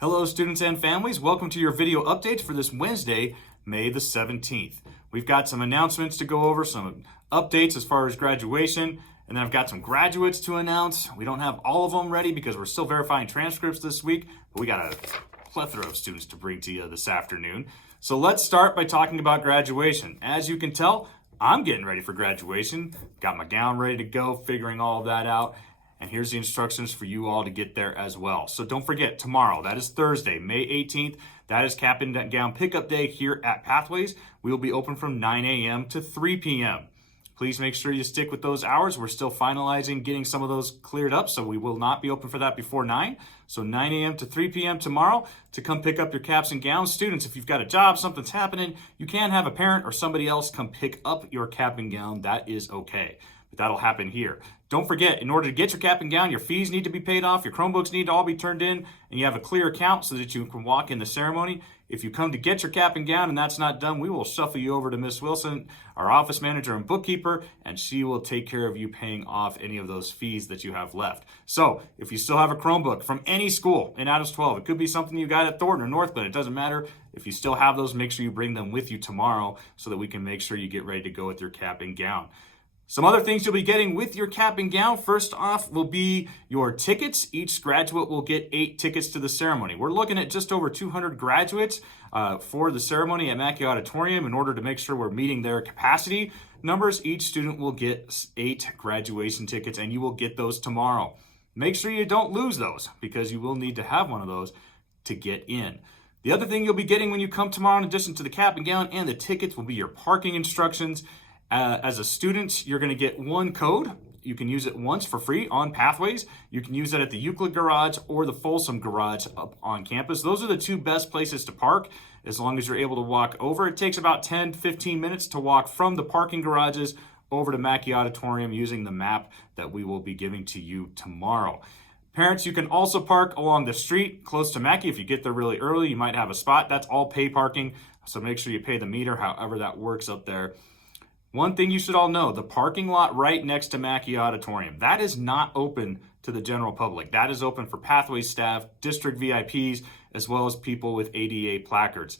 Hello students and families, welcome to your video update for this Wednesday, May the 17th. We've got some announcements to go over, some updates as far as graduation, and then I've got some graduates to announce. We don't have all of them ready because we're still verifying transcripts this week, but we got a plethora of students to bring to you this afternoon. So let's start by talking about graduation. As you can tell, I'm getting ready for graduation. Got my gown ready to go, figuring all of that out. And here's the instructions for you all to get there as well. So don't forget, tomorrow, that is Thursday, May 18th, that is cap and gown pickup day here at Pathways. We will be open from 9 a.m. to 3 p.m. Please make sure you stick with those hours. We're still finalizing getting some of those cleared up, so we will not be open for that before 9. So 9 a.m. to 3 p.m. tomorrow to come pick up your caps and gowns. Students, if you've got a job, something's happening, you can have a parent or somebody else come pick up your cap and gown. That is okay. But that'll happen here. Don't forget, in order to get your cap and gown, your fees need to be paid off, your Chromebooks need to all be turned in, and you have a clear account so that you can walk in the ceremony. If you come to get your cap and gown and that's not done, we will shuffle you over to Miss Wilson, our office manager and bookkeeper, and she will take care of you paying off any of those fees that you have left. So, if you still have a Chromebook from any school in Adams 12, it could be something you got at Thornton or Northglenn, it doesn't matter. If you still have those, make sure you bring them with you tomorrow so that we can make sure you get ready to go with your cap and gown. Some other things you'll be getting with your cap and gown, first off, will be your tickets. Each graduate will get 8 tickets to the ceremony. We're looking at just over 200 graduates for the ceremony at Mackey Auditorium. In order to make sure we're meeting their capacity numbers, each student will get 8 graduation tickets, and you will get those tomorrow. Make sure you don't lose those, because you will need to have one of those to get in. The other thing you'll be getting when you come tomorrow, in addition to the cap and gown and the tickets, will be your parking instructions. As a student, you're going to get one code. You can use it once for free on Pathways. You can use it at the Euclid Garage or the Folsom Garage up on campus. Those are the two best places to park as long as you're able to walk over. It takes about 10-15 minutes to walk from the parking garages over to Mackey Auditorium using the map that we will be giving to you tomorrow. Parents, you can also park along the street close to Mackey. If you get there really early, you might have a spot. That's all pay parking, so make sure you pay the meter, however that works up there. One thing you should all know, the parking lot right next to Mackey Auditorium, that is not open to the general public. That is open for Pathways staff, district VIPs, as well as people with ADA placards.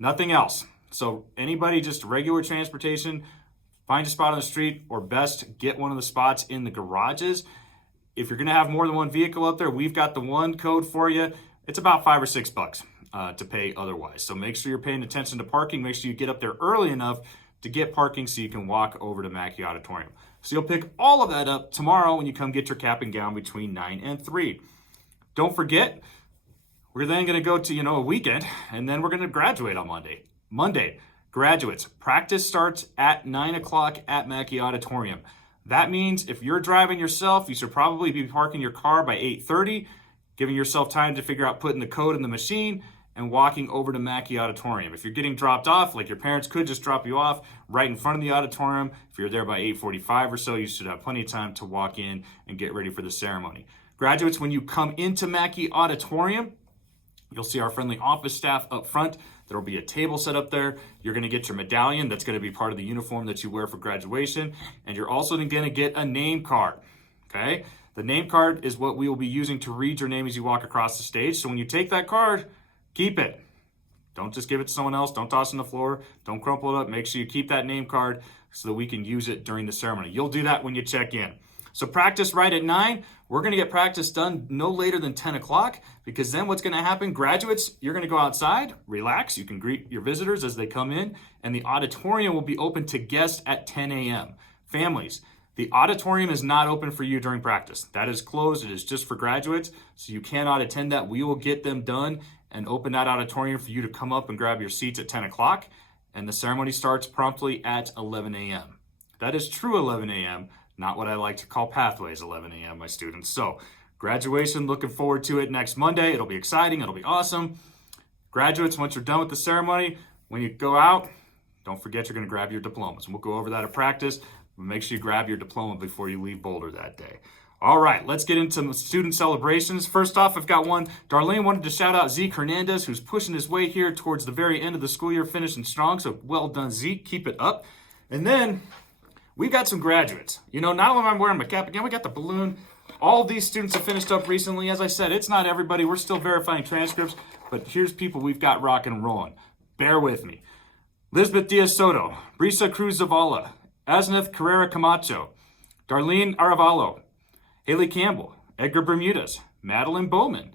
Nothing else. So anybody just regular transportation, find a spot on the street, or best get one of the spots in the garages. If you're gonna have more than one vehicle up there, we've got the one code for you. It's about $5 or $6 to pay otherwise. So make sure you're paying attention to parking. Make sure you get up there early enough to get parking so you can walk over to Mackey Auditorium. So you'll pick all of that up tomorrow when you come get your cap and gown between 9 and 3. Don't forget, we're then gonna go to, a weekend, and then we're gonna graduate on Monday. Monday, graduates, practice starts at 9 o'clock at Mackey Auditorium. That means if you're driving yourself, you should probably be parking your car by 8:30, giving yourself time to figure out putting the code in the machine, and walking over to Mackey Auditorium. If you're getting dropped off, like your parents could just drop you off right in front of the auditorium, if you're there by 8:45 or so, you should have plenty of time to walk in and get ready for the ceremony. Graduates, when you come into Mackey Auditorium, you'll see our friendly office staff up front. There will be a table set up there. You're gonna get your medallion. That's gonna be part of the uniform that you wear for graduation. And you're also gonna get a name card, okay? The name card is what we will be using to read your name as you walk across the stage. So when you take that card, keep it. Don't just give it to someone else. Don't toss it on the floor. Don't crumple it up. Make sure you keep that name card so that we can use it during the ceremony. You'll do that when you check in. So practice right at 9. We're going to get practice done no later than 10 o'clock, because then what's going to happen, graduates, you're going to go outside, relax. You can greet your visitors as they come in, and the auditorium will be open to guests at 10 a.m. Families, the auditorium is not open for you during practice. That is closed. It is just for graduates, so you cannot attend that. We will get them done and open that auditorium for you to come up and grab your seats at 10 o'clock, and the ceremony starts promptly at 11 a.m. That is true 11 a.m., not what I like to call Pathways 11 a.m., my students. So graduation, looking forward to it next Monday. It'll be exciting. It'll be awesome. Graduates, once you're done with the ceremony, when you go out, don't forget you're going to grab your diplomas. And we'll go over that at practice. Make sure you grab your diploma before you leave Boulder that day. All right, let's get into student celebrations. First off, I've got one. Darlene wanted to shout out Zeke Hernandez, who's pushing his way here towards the very end of the school year, finishing strong. So well done, Zeke. Keep it up. And then we've got some graduates. Now when I'm wearing my cap again, we got the balloon. all of these students have finished up recently. As I said, it's not everybody. We're still verifying transcripts, but here's people we've got rocking and rolling. Bear with me. Lisbeth Diaz Soto, Brisa Cruz Zavala, Asneth Carrera Camacho, Darlene Aravalo, Haley Campbell, Edgar Bermudez, Madeline Bowman,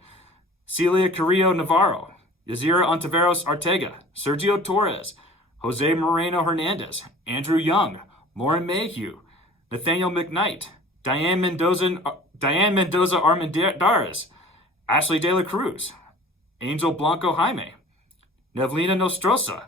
Celia Carrillo Navarro, Yazira Ontiveros Artega, Sergio Torres, Jose Moreno Hernandez, Andrew Young, Lauren Mayhew, Nathaniel McKnight, Diane Mendoza Armendariz, Ashley De La Cruz, Angel Blanco Jaime, Nevlina Nostrosa,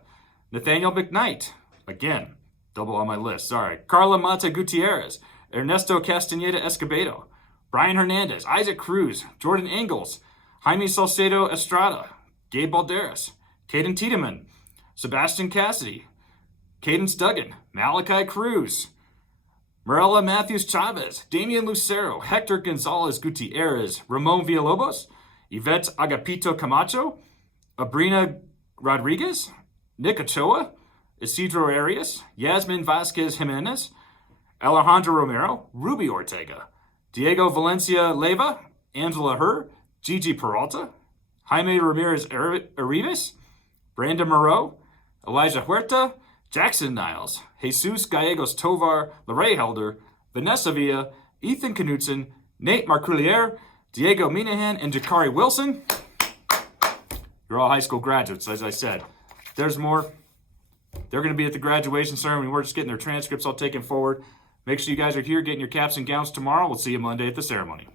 Nathaniel McKnight, again, double on my list, sorry, Carla Mata Gutierrez, Ernesto Castaneda Escobedo, Brian Hernandez, Isaac Cruz, Jordan Engels, Jaime Salcedo Estrada, Gabe Balderas, Caden Tiedemann, Sebastian Cassidy, Cadence Duggan, Malachi Cruz, Morella Matthews Chavez, Damian Lucero, Hector Gonzalez Gutierrez, Ramon Villalobos, Yvette Agapito Camacho, Abrina Rodriguez, Nick Ochoa, Isidro Arias, Yasmin Vasquez Jimenez, Alejandro Romero, Ruby Ortega, Diego Valencia Leyva, Angela Herr, Gigi Peralta, Jaime Ramirez Arribas, Brandon Moreau, Elijah Huerta, Jackson Niles, Jesus Gallegos Tovar, Lorraine Helder, Vanessa Villa, Ethan Knutson, Nate Marculier, Diego Minahan, and Jakari Wilson. You're all high school graduates, as I said. There's more. They're going to be at the graduation ceremony. We're just getting their transcripts all taken forward. Make sure you guys are here getting your caps and gowns tomorrow. We'll see you Monday at the ceremony.